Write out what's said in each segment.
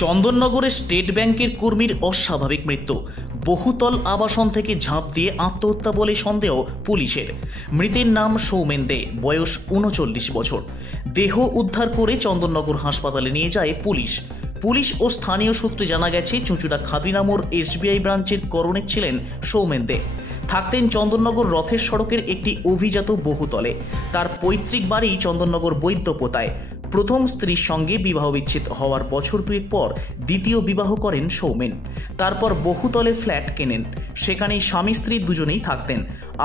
চন্দননগরের state ব্যাংকের কর্মীর অস্বাভাবিক মৃত্যু। বহুতল আবাসন থেকে ঝাঁপ দিয়ে আত্মহত্যা বলে সন্দেহ পুলিশের। মৃতের নাম সৌমেন দে, বয়স ৩৯ বছর। দেহ উদ্ধার করে চন্দননগর হাসপাতালে নিয়ে যায় পুলিশ ও স্থানীয় সূত্রে জানা গেছে, চুঁচুড়া খাদিনামোড় SBI ব্রাঞ্চের করণিক ছিলেন সৌমেন দে। থাকতেন চন্দননগর রথের সড়কের একটি অভিজাত বহুতলে। তার পৈতৃক বাড়ি চন্দননগর বৈদ্যপোতায়। প্রথম স্ত্রীর সঙ্গে বিবাহ বিচ্ছেদ হওয়ার বছর দুয়েক পর দ্বিতীয় বিবাহ করেন সৌমেন। তারপর বহুতলে ফ্ল্যাট কেনেন, সেখানেই স্বামী স্ত্রী দুজনেই থাকতেন।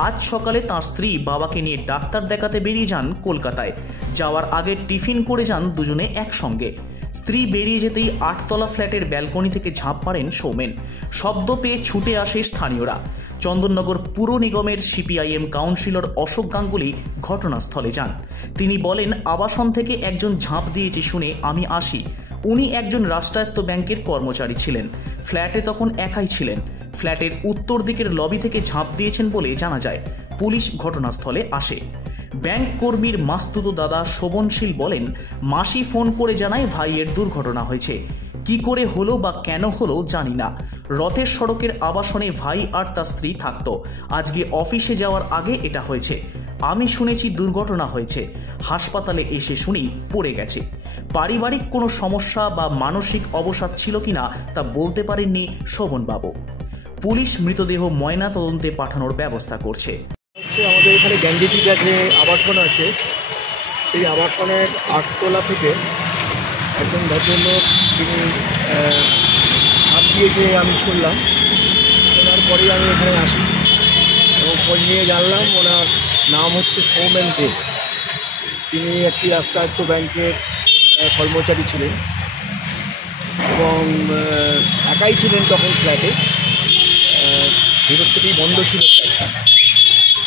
আজ সকালে তাঁর স্ত্রী বাবাকে নিয়ে ডাক্তার দেখাতে বেরিয়ে যান কলকাতায়। যাওয়ার আগে টিফিন করে যান দুজনে একসঙ্গে। স্ত্রী বেরিয়ে যেতেই 8তলা ফ্ল্যাটের ব্যালকনি থেকে ঝাঁপ মারেন সৌমেন। শব্দ পেয়ে ছুটে আসে স্থানীয়রা। চন্দননগর পুর নিগমের CPIM কাউন্সিলর অশোক গাঙ্গুলি ঘটনাস্থলে যান। তিনি বলেন, আবাসন থেকে একজন ঝাঁপ দিয়েছে শুনে আমি আসি। উনি একজন রাষ্ট্রায়ত্ত ব্যাংকের কর্মচারী ছিলেন। ফ্ল্যাটে তখন একাই ছিলেন। ফ্ল্যাটের উত্তর দিকের লবি থেকে ঝাঁপ দিয়েছেন বলে জানা যায়। পুলিশ ঘটনাস্থলে আসে। ব্যাংক কর্মীর মাস্তুতো দাদা শোভনশীল বলেন, মাসি ফোন করে জানায় ভাইয়ের দুর্ঘটনা হয়েছে। কি করে হলো বা কেন হলো জানি না। রথের সড়কের আবাসনে ভাই আর তার স্ত্রী থাকতো। আজকে অফিসে যাওয়ার আগে এটা হয়েছে। আমি শুনেছি দুর্ঘটনা হয়েছে। হাসপাতালে এসে শুনি পড়ে গেছে। পারিবারিক কোনো সমস্যা বা মানসিক অবসাদ ছিল কিনা তা বলতে পারেননি শোভনবাবু। পুলিশ মৃতদেহ ময়না তদন্তে পাঠানোর ব্যবস্থা করছে। আমাদের এখানে গ্যান্ডিটি কাছে আবাসন আছে। এই আবাসনের 8তলা থেকে একজন ভদ্রলোক তিনি ঝাঁপ দিয়েছে আমি শুনলাম। শোনার পরেই আমি এখানে আসি এবং খোঁজ নিয়ে জানলাম ওনার নাম হচ্ছে সৌমেন দে। তিনি একটি রাষ্ট্রায়ত্ত ব্যাংকের কর্মচারী ছিলেন এবং একাই ছিলেন তখন ফ্ল্যাটে। ভেতর থেকেই বন্ধ ছিল ফ্ল্যাটটা।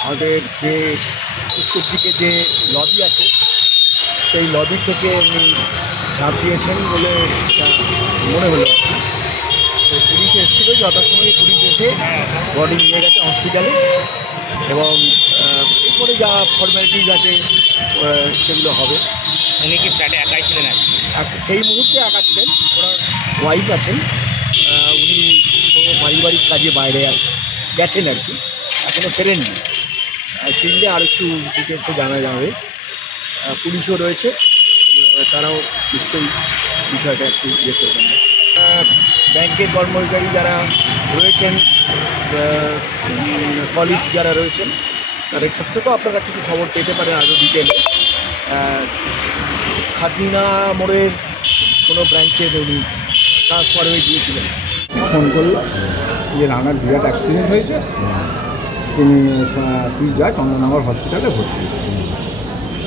আমাদের যে উত্তর দিকে যে লবি আছে সেই লবি থেকে উনি ঝাঁপ দিয়েছেন বলে মনে হলো। তো পুলিশ এসেছিল, যথাসময়ে পুলিশ এসে বডি নিয়ে গেছে হসপিটালে এবং এরপরে যা ফর্মালিটিস আছে সেগুলো হবে। উনি কি ফ্ল্যাটে একাই ছিলেন? সেই মুহূর্তে একা ছিলেন। ওনার ওয়াইফ আছেন, উনি কোনো পারিবারিক কাজে বাইরে গেছেন আর কি, এখনও ফেরেননি। ফিরলে আর একটু ডিটেলসে জানা যাবে। পুলিশও রয়েছে, তারাও নিশ্চয়ই বিষয়টা একটু ইয়ে করবেন। ব্যাংকের কর্মচারী যারা রয়েছেন, কলিগ যারা রয়েছেন, তাদের ক্ষেত্রেও আপনারা কিছু খবর পেতে পারেন আরও ডিটেলে। খাদিনা মোড়ের কোনো ব্রাঞ্চে উনি ট্রান্সফার হয়ে গিয়েছিলেন। ফোন করলো যে রানার বিরাট অ্যাক্সিডেন্ট হয়েছে, তুই যা চন্দননগর হসপিটালে ভর্তি।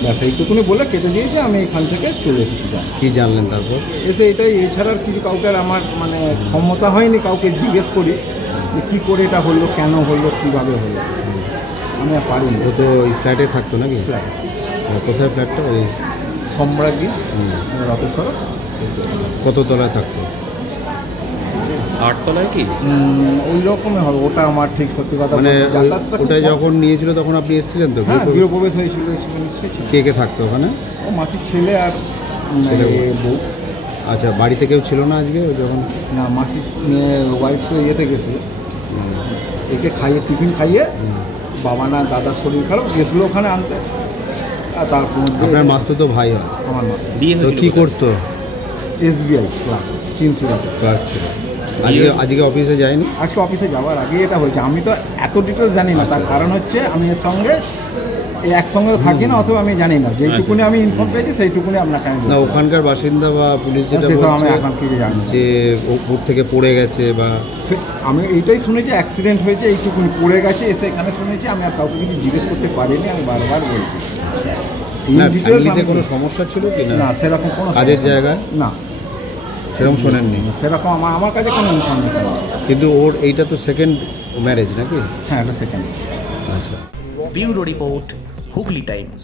ব্যাস এইটুকুনি বলে কেটে দিয়েছে। আমি এখান থেকে চলে এসেছি। কী জানলেন তারপর? এসে এটাই, এছাড়া কিছু কাউকে আর আমার ক্ষমতা হয়নি কাউকে জিজ্ঞেস করি যে কী করে এটা হলো, কেন হলো, কীভাবে হলো। আমি আর পারিনি। ও তো ওই ফ্ল্যাটে থাকতো নাকি? ফ্ল্যাট কোথায় ফ্ল্যাটটা? ওই সম্রাজ্ঞী রথের সড়ক। কত তলায় থাকতো? 8তলায় কি ওই রকমই হবে। ওটা আমার ঠিক সত্যি কথা, মানে ওটা যখন নিয়েছিল তখন আপনি এসেছিলেন তো? গৃহপ্রবেশ হয়েছিল। কে কে থাকতো ওখানে? ও মাসির ছেলে আর বউ। আচ্ছা, বাড়িতে কেউ ছিল না আজকে যখন? না, মাসির ওয়াইফ তো ইয়েতে গেছিলো, একে খাইয়ে টিফিন খাইয়ে। বাবা না দাদার শরীর খারাপ, গেছিলো ওখানে আনতে। আর তারপর আপনার মাস্তুতো ভাই হয়? আমার মাস্তুতো। তো কী করতো? SBI ক্লাব চিনসুরাতে কাজ ছিল। আজকে অফিসে যায়নি? আজকে অফিসে যাওয়ার আগে এটা হয়েছে। আমি তো এত ডিটেলস জানি না। তার কারণ হচ্ছে আমি এর সঙ্গে একসঙ্গে থাকি না, অথবা আমি জানি না। যেটুকুনি আমি ইনফর্ম পেয়েছি সেইটুকুনি আপনাকে না। ওখানকার বাসিন্দা বা পুলিশ যেটা আমি এখন কি জানি যে উপর থেকে পড়ে গেছে, বা আমি এইটাই শুনেছি অ্যাক্সিডেন্ট হয়েছে, এইটুকুনি পড়ে গেছে। এসে এখানে শুনেছি। আমি আর কাউকে কিছু জিজ্ঞেস করতে পারিনি। আমি বারবার বলছি। ফ্যামিলিতে কোনো সমস্যা ছিল কি না? সেরকম কোনো কাজের জায়গায় না, সেরকম শোনেননি? সেরকম আমার কাছে কোনো ইনফরমেশন। কিন্তু ওর এইটা তো সেকেন্ড ম্যারেজ নাকি? হ্যাঁ, এটা সেকেন্ড। আচ্ছা। Bureau report, Hooghly Times.